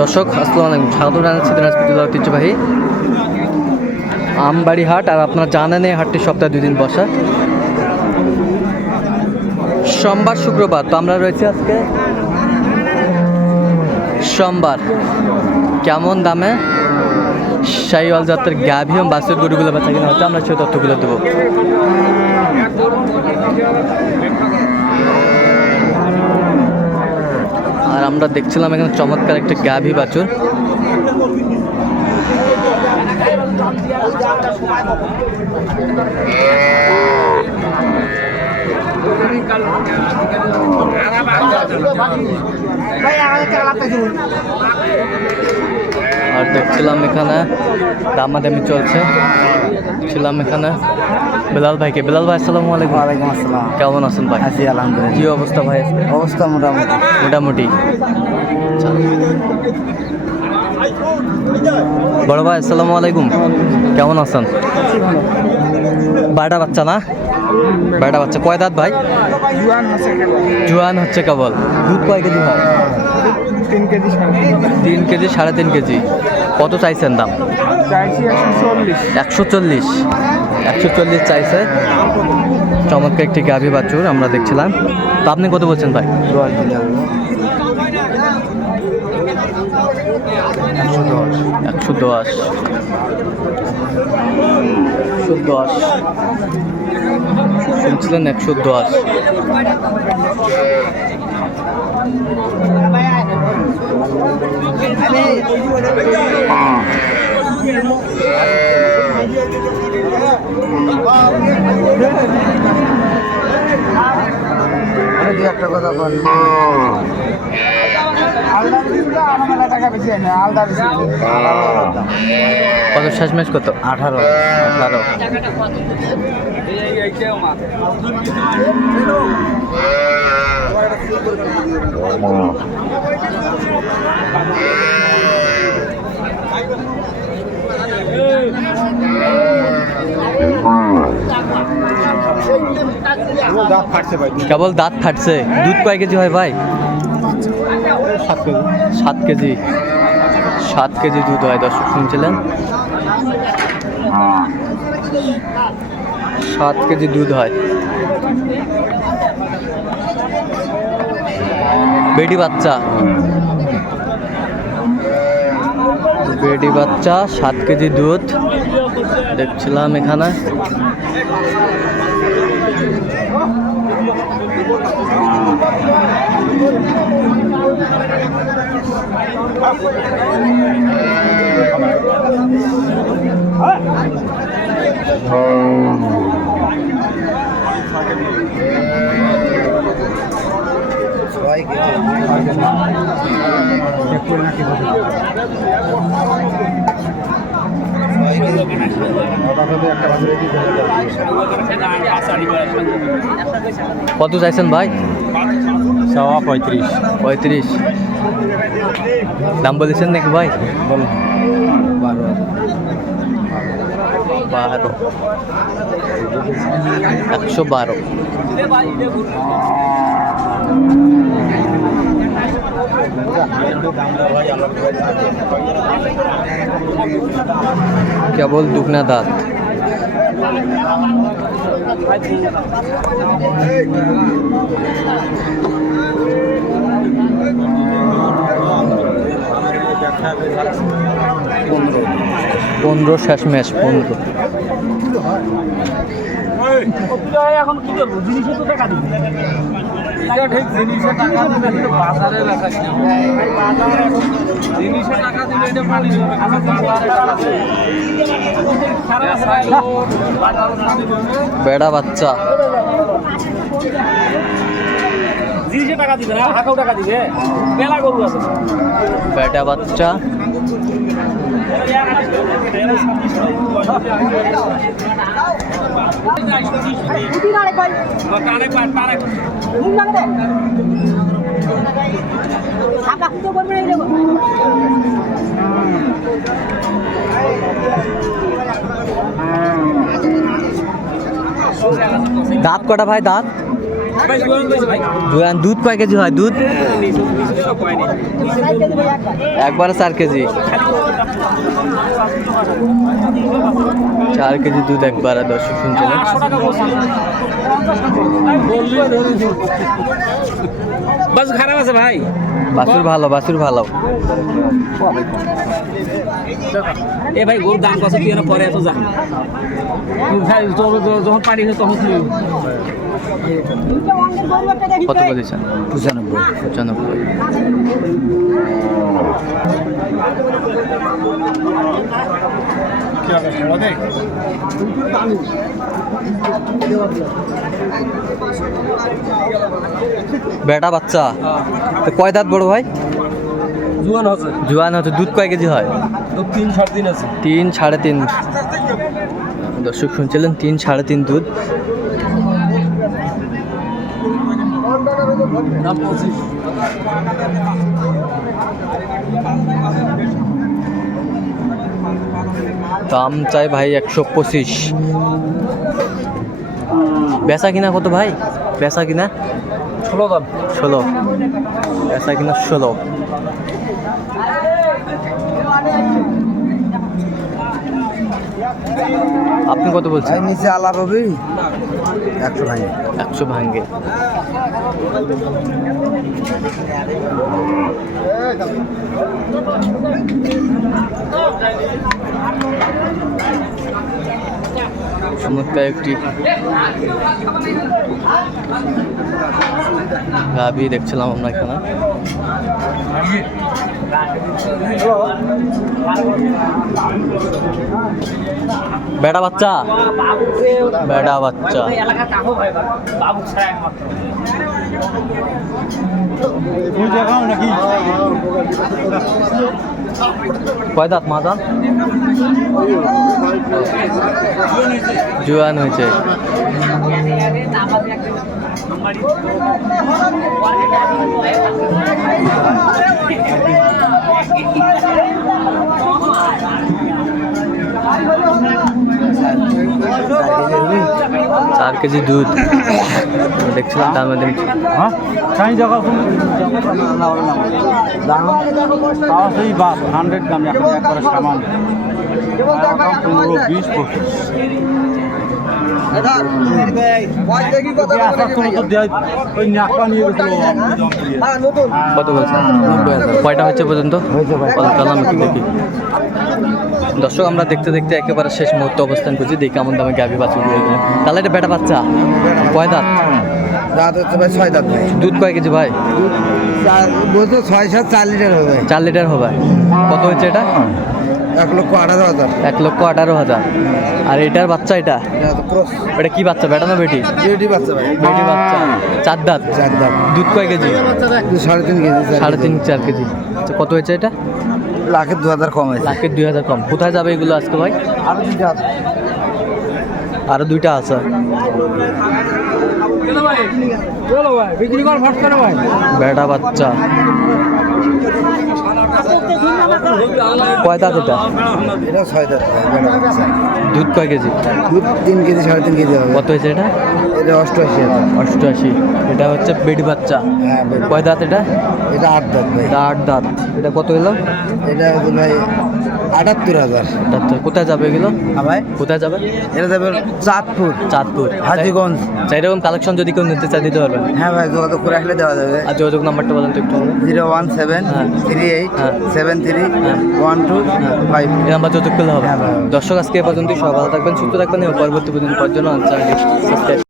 দর্শক, আসসালামু আলাইকুম। স্বাগত জানাচ্ছি দিনাজপুর জেলা ঐতিহ্যবাহী আমবাড়ি হাট, আর আপনারা জানেন এই হাটটি সপ্তাহে দুই দিন বসা। সোমবার, শুক্রবার, তো আমরা রয়েছি আজকে সোমবার। কেমন দামে? শাহিওয়াল জাতের গাভী এবং বাসের গরুগুলো বেচা কিনা হচ্ছে, আমরা সেই তথ্যগুলো দেবো। আর আমরা দেখছিলাম এখানে চমৎকার একটা গাভী বাছুর। আর দেখছিলাম এখানে, দামাদামি চলছে, ছিলাম এখানে। বেলাল ভাইকে। বেলাল ভাই আসসালামু আলাইকুম। ওয়ালাইকুম আসসালাম। কেমন আছেন ভাই? আছি আলহামদুলিল্লাহ। কি অবস্থা ভাই? অবস্থা মোটামুটি। মোটামুটি। বড় ভাই আসসালামু আলাইকুম। কেমন আছেন? বারোটা বাচ্চা না? বারোটা বাচ্চা। কয় দাঁত ভাই? জুয়ান হচ্ছে কেবল। দুধ কয় কেজি হয় তিন কেজি তিন কেজি সাড়ে তিন কেজি। কত চাইছেন দাম? চাইছি একশো চল্লিশ। একশো চল্লিশ চাইছে। চমৎকার একটি গাভী বাছুর আমরা দেখছিলাম। তো আপনি কত বলছেন ভাই? একশো দশ। একশো দশ। শুনছিলেন একশো দশ। আমি একটা কথা বল। কত শেষ ম্যাচ কত? আঠারো। আঠারো। দাঁত ফাটছে ভাই কেবল দাঁত ফাটছে দুধ কয় কেজি হয় ভাই? সাত কেজি। সাত কেজি। সাত কেজি দুধ হয় দর্শক শুনছিলেন? সাত কেজি দুধ হয়। বেডি বাচ্চা। বেডি বাচ্চা সাত কেজি দুধ। দেখছিলাম এখানে ছয় কেজি একটু নাকি কত চাইছেন ভাই সওয়া পঁয়ত্রিশ পঁয়ত্রিশ দাম বলেছেন নাকি ভাই বল বারো বারো একশো বারো কেবল দুগনা দাঁত। পনেরো শেষ ম্যাচ পনেরো। এখন কি করব? তো এটা ঠিক জিনিসে টাকা দিলে বাজারে বেচা কিনা জিনিসে টাকা দিলে এটা পানি হবে। আমার বাজারে টাকা দিলে। সারা বছর বাজারে না দিলে বেড়া বাচ্চা। জিনিসে টাকা দিবে না টাকা দিবে। মেলা গরু আছে। বেটা বাচ্চা। দাঁত কটা ভাই দাঁত? দুধ কয় কেজি হয়? দুধ? একবারে চার কেজি। চার কেজি দুধ একবারে দর্শক শুনছিলেন। বাস খারাপ আছে ভাই? বাছুর ভালো বাছুর ভালো। এ ভাই গরুর দাম কত এনে পরে এত তোর যখন পানি তখন কত বলেছেন পঁচানব্বই পঁচানব্বই। বেটা বাচ্চা তো কয় দাঁত বড় ভাই? জুয়ান আছে। জোয়ান হচ্ছে দুধ কয় কেজি হয়? তো তিন সাড়ে তিন আছে। তিন সাড়ে তিন। দর্শক শুনছিলেন তিন সাড়ে তিন দুধ। দাম পঁচিশ দাম চাই ভাই একশো পঁচিশ। বেচা কিনা কত ভাই? বেচা কিনা? ষোলো দাম। ষোলো। বেচা কিনা ষোলো। আপনি কত বলছেন? নিচে আলাপ হবে একশো ভাঙে। একশো ভাঙ্গে চমৎকার একটি গাভি দেখছিলাম আমরা এখানে। বেটা বাচ্চা? বেটা বাচ্চা। কয় দাঁত মা দাঁত? জোয়ান হয়েছে চার কেজি দুধ দেখছিলাম তার মধ্যে হ্যাঁ জায়গা তাও সেই বাপ হান্ড্রেড দাম এখন একবারে সামান পনেরো বিশ পঁচিশ কয়টা হচ্ছে পর্যন্ত একটু দেখি। দর্শক আমরা দেখতে দেখতে একেবারে শেষ মুহূর্তে অবস্থান করছি। দেখি কেমন দামে গাভি বাছুর তাহলে এটা বেটা বাচ্চা। কয় দাঁত? হচ্ছে ভাই ছয় দাঁত ভাই। দুধ কয় কেজি ভাই? ছয় সাত চার লিটার হবে। চার লিটার হবে। কত হচ্ছে এটা? এক লক্ষ আঠারো হাজার। এক লক্ষ আঠারো হাজার। আর এটার বাচ্চা এটা? এটা তো ক্রস এটা কি বাচ্চা? বেটা না বেটি? বেটি বাচ্চা বেটি বাচ্চা। চার দাঁত। চার দাঁত। দুধ কয় কেজি? সাড়ে তিন কেজি সাড়ে তিন চার কেজি। আচ্ছা কত হয়েছে এটা? লাখের দু হাজার কম আছে লাখের দুই হাজার কম। কোথায় যাবে এগুলো আজকে ভাই? আরও দুইটা আছে। আরও দুইটা আছে। বেটা বাচ্চা। কয় দাঁত এটা? ছয় দাঁত দুধ কয় কেজি? দুধ তিন কেজি সাড়ে তিন কেজি হবে। কত হয়েছে এটা? এটা অষ্টআশি অষ্টআশি। এটা হচ্ছে বেডি বাচ্চা। হ্যাঁ। কয় দাঁত এটা? এটা আট দাঁত ভাই। এটা আট দাঁত। এটা কত এলো এটা ভাই আটাত্তর হাজার। আচ্ছা কোথায় যাবে এগুলো? হ্যাঁ ভাই। কোথায় যাবে? এটা যাবে চাঁদপুর। চাঁদপুর। হাজিগঞ্জ। আচ্ছা এরকম কালেকশন যদি কেউ নিতে চায় দিতে পারবেন? হ্যাঁ ভাই যোগাযোগ করে আসলে দেওয়া যাবে। আর যোগাযোগ নাম্বারটা বলেন তো একটু জিরো ওয়ান সেভেন হ্যাঁ। থ্রি এইট হ্যাঁ। Seven three. One two five. এই নাম্বার যোগাযোগ করলে হবে। দর্শক আজকে এ পর্যন্তই। সবাই ভালো থাকবেন সুস্থ থাকবেন। এবং পরবর্তী পর্যন্ত পর্যন্ত